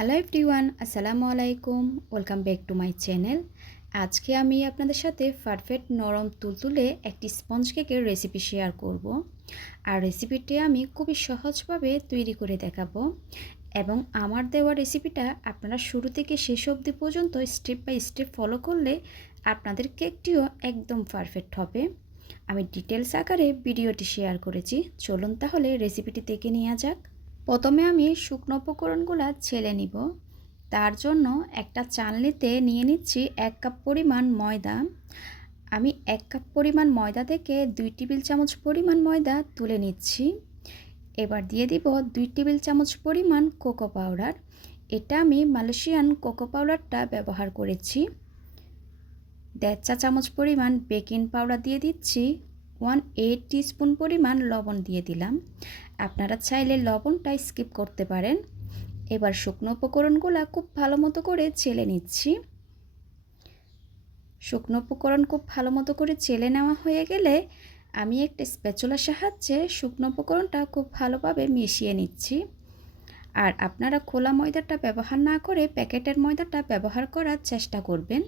Hello everyone, আসসালামু আলাইকুম। Welcome back to my channel. আজকে আমি আপনাদের সাথে পারফেক্ট নরম তুলতুলে একটি স্পঞ্জ কেকের রেসিপি শেয়ার করব। আর রেসিপিটি আমি খুবই সহজভাবে তৈরি করে দেখাবো এবং আমার দেওয়া রেসিপিটা আপনারা শুরু থেকে শেষ অবধি পর্যন্ত স্টেপ বাই স্টেপ ফলো করলে আপনাদের কেকটিও একদম পারফেক্ট হবে। আমি ডিটেলস আকারে ভিডিওটি শেয়ার করেছি। চলুন তাহলে রেসিপিটি দেখে নেওয়া যাক। প্রথমে আমি শুকনো উপকরণগুলো ছেলে নিব। তার জন্য একটা চালনিতে নিয়ে নিচ্ছি 1 কাপ পরিমাণ ময়দা। আমি 1 কাপ পরিমাণ ময়দা থেকে 2 টেবিল চামচ পরিমাণ ময়দা তুলে নিচ্ছি। এবার দিয়ে দিব 2 টেবিল চামচ পরিমাণ কোকো পাউডার। এটা আমি মালয়েশিয়ান কোকো পাউডারটা ব্যবহার করেছি। 1.5 চা চামচ পরিমাণ বেকিং পাউডার দিয়ে দিচ্ছি। 1/8 টিস্পুন পরিমাণ লবণ দিয়ে দিলাম। আপনারা চাইলে লবণটা স্কিপ করতে পারেন। এবার শুকনো উপকরণগুলো খুব ভালো মতো করে চেলে নিচ্ছি। শুকনো উপকরণ খুব ভালো মতো করে চেলে নেওয়া হয়ে গেলে আমি একটা স্প্যাচুলার সাহায্যে শুকনো উপকরণটা খুব ভালোভাবে মিশিয়ে নিচ্ছি। আর আপনারা খোলা ময়দাটা ব্যবহার না করে প্যাকেটের ময়দাটা ব্যবহার করার চেষ্টা করবেন।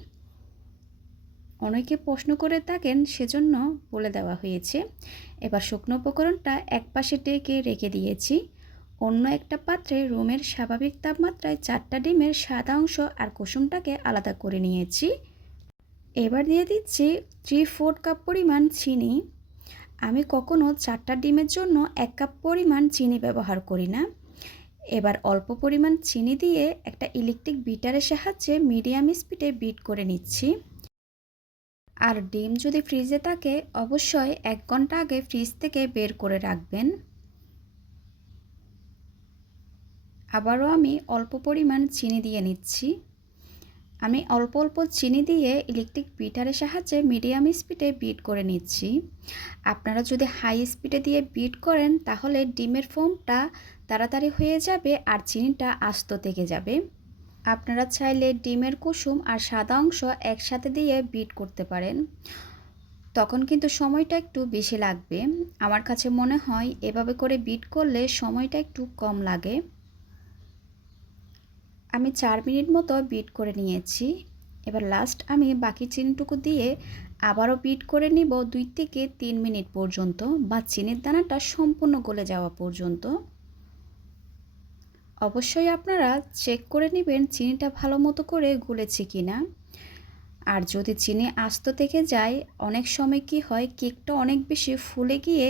অনেকে প্রশ্ন করে থাকেন, সেজন্য বলে দেওয়া হয়েছে। এবার শুকনো উপকরণটা এক পাশে ঢেকে রেখে দিয়েছি। অন্য একটা পাত্রে রুমের স্বাভাবিক তাপমাত্রায় 4টা ডিমের সাদা অংশ আর কুসুমটাকে আলাদা করে নিয়েছি। এবার দিয়ে দিচ্ছি 3/4 কাপ পরিমাণ চিনি। আমি কখনো 4টা ডিমের জন্য 1 কাপ পরিমাণ চিনি ব্যবহার করি না। এবার অল্প পরিমাণ চিনি দিয়ে একটা ইলেকট্রিক বিটারের সাহায্যে মিডিয়াম স্পিডে বিট করে নিচ্ছি। আর ডিম যদি ফ্রিজে থাকে অবশ্যই 1 ঘন্টা আগে ফ্রিজ থেকে বের করে রাখবেন। আবারও আমি অল্প পরিমাণ চিনি দিয়ে নিচ্ছি। আমি অল্প অল্প চিনি দিয়ে ইলেকট্রিক বিটারের সাহায্যে মিডিয়াম স্পিডে বিট করে নিচ্ছি। আপনারা যদি হাই স্পিডে দিয়ে বিট করেন তাহলে ডিমের ফোমটা তাড়াতাড়ি হয়ে যাবে আর চিনিটা আস্ত থেকে যাবে। আপনারা চাইলে ডিমের কুসুম আর সাদা অংশ একসাথে দিয়ে বিট করতে পারেন, তখন কিন্তু সময়টা একটু বেশি লাগবে। আমার কাছে মনে হয় এভাবে করে বিট করলে সময়টা একটু কম লাগে। আমি 4 মিনিট মতো বিট করে নিয়েছি। এবার লাস্ট আমি বাকি চিনিটুকু দিয়ে আবারও বিট করে নিব 2 থেকে 3 মিনিট পর্যন্ত, বা চিনির দানাটা সম্পূর্ণ গলে যাওয়া পর্যন্ত। অবশ্যই আপনারা চেক করে নেবেন চিনিটা ভালো মতো করে গলেছে কিনা। আর যদি চিনি আস্ত থেকে যায়, অনেক সময় কি হয়, কেকটা অনেক বেশি ফুলে গিয়ে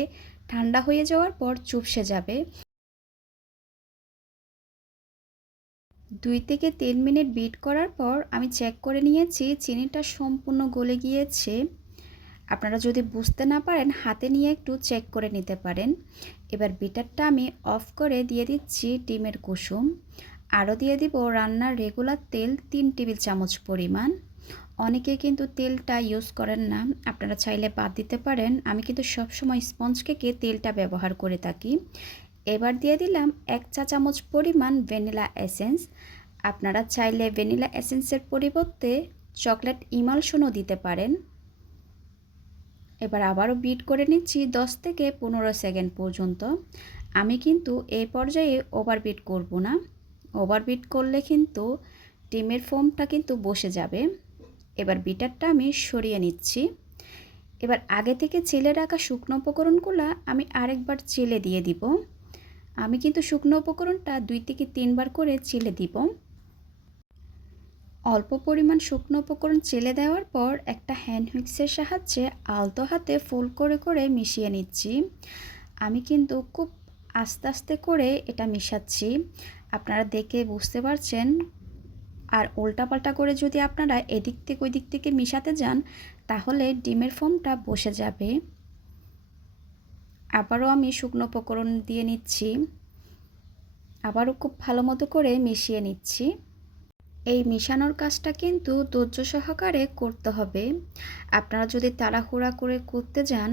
ঠান্ডা হয়ে যাওয়ার পর চুপসে যাবে। 2 থেকে 3 মিনিট বিট করার পর আমি চেক করে নিয়েছি চিনিটা সম্পূর্ণ গলে গিয়েছে। আপনারা যদি বুঝতে না পারেন হাতে নিয়ে একটু চেক করে নিতে পারেন। এবার বিটারটা আমি অফ করে দিয়ে দিচ্ছি ডিমের কুসুম। আরও দিয়ে দিব রান্নার রেগুলার তেল 3 টেবিল চামচ পরিমাণ। অনেকে কিন্তু তেলটা ইউজ করেন না, আপনারা চাইলে বাদ দিতে পারেন। আমি কিন্তু সবসময় স্পঞ্জ কেকে তেলটা ব্যবহার করে থাকি। এবার দিয়ে দিলাম 1 চা চামচ পরিমাণ ভ্যানিলা এসেন্স। আপনারা চাইলে ভ্যানিলা এসেন্সের পরিবর্তে চকলেট ইমালশনও দিতে পারেন। এবার আবারও বিট করে নিচ্ছি 10 থেকে 15 সেকেন্ড পর্যন্ত। আমি কিন্তু এই পর্যায়ে ওভারবিট করব না। ওভারবিট করলে কিন্তু ডিমের ফোমটা কিন্তু বসে যাবে। এবার বিটারটা আমি সরিয়ে নিচ্ছি। এবার আগে থেকে চেলে রাখা শুকনো উপকরণগুলো আমি আরেকবার চেলে দিয়ে দিব। আমি কিন্তু শুকনো উপকরণটা 2 থেকে 3 বার করে চেলে দিব। অল্প পরিমাণ শুকনো উপকরণ চেলে দেওয়ার পর একটা হ্যান্ড হুইক্সের সাহায্যে আলতো হাতে ফোল্ড করে করে মিশিয়ে নিচ্ছি। আমি কিন্তু খুব আস্তে আস্তে করে এটা মিশাচ্ছি, আপনারা দেখে বুঝতে পারছেন। আর উল্টাপাল্টা করে যদি আপনারা এদিক থেকে ওই দিক থেকে মিশাতে যান তাহলে ডিমের ফোমটা বসে যাবে। আবারও আমি শুকনো উপকরণ দিয়ে নিচ্ছি। আবারও খুব ভালো মতো করে মিশিয়ে নিচ্ছি। এই মিশানোর কাজটা কিন্তু ধৈর্য সহকারে করতে হবে। আপনারা যদি তাড়াহুড়া করে করতে যান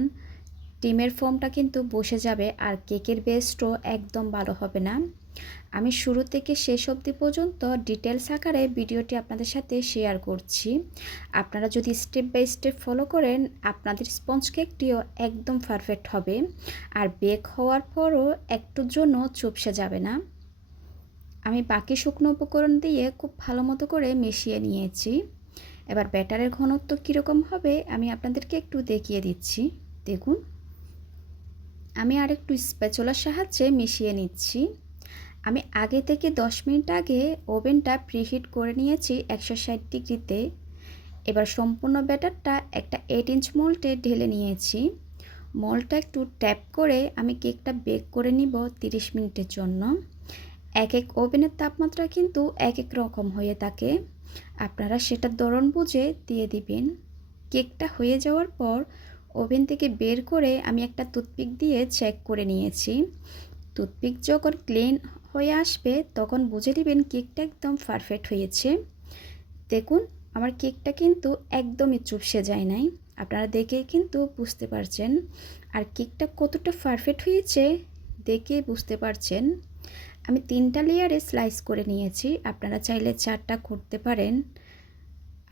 ডিমের ফোমটা কিন্তু বসে যাবে আর কেকের বেস্টও একদম ভালো হবে না। আমি শুরু থেকে শেষ অবধি পর্যন্ত ডিটেলস আকারে ভিডিওটি আপনাদের সাথে শেয়ার করছি। আপনারা যদি স্টেপ বাই স্টেপ ফলো করেন আপনাদের স্পঞ্জ কেকটিও একদম পারফেক্ট হবে আর বেক হওয়ার পরও একটুর জন্য চুপসে যাবে না। আমি বাকি শুকনো উপকরণ দিয়ে খুব ভালো মতো করে মিশিয়ে নিয়েছি। এবার ব্যাটারের ঘনত্ব কীরকম হবে আমি আপনাদেরকে একটু দেখিয়ে দিচ্ছি। দেখুন, আমি আরেকটু স্প্যাচুলার সাহায্যে মিশিয়ে নিচ্ছি। আমি আগে থেকে 10 মিনিট আগে ওভেনটা প্রিহিট করে নিয়েছি 160 ডিগ্রিতে। এবার সম্পূর্ণ ব্যাটারটা একটা 8 ইঞ্চ মোল্ডে ঢেলে নিয়েছি। মোল্ডটা একটু ট্যাপ করে আমি কেকটা বেক করে নিব 30 মিনিটের জন্য। এক এক ওভেনের তাপমাত্রা কিন্তু এক এক রকম হয়ে থাকে, আপনারা সেটার ধরন বুঝে দিয়ে দিবেন। কেকটা হয়ে যাওয়ার পর ওভেন থেকে বের করে আমি একটা টুথপিক দিয়ে চেক করে নিয়েছি। টুথপিক যখন ক্লিন হয়ে আসবে তখন বুঝে দিবেন কেকটা একদম পারফেক্ট হয়েছে। দেখুন, আমার কেকটা কিন্তু একদমই চুপসে যায় নাই, আপনারা দেখে কিন্তু বুঝতে পারছেন। আর কেকটা কতটা পারফেক্ট হয়েছে দেখে বুঝতে পারছেন। আমি 3টা লেয়ারে স্লাইস করে নিয়েছি, আপনারা চাইলে 4টা করতে পারেন।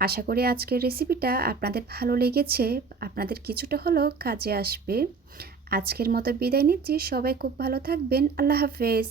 আশা করি আজকের রেসিপিটা আপনাদের ভালো লেগেছে, আপনাদের কিছুটা হলেও কাজে আসবে। আজকের মতো বিদায় নিচ্ছি, সবাই খুব ভালো থাকবেন। আল্লাহ হাফেজ।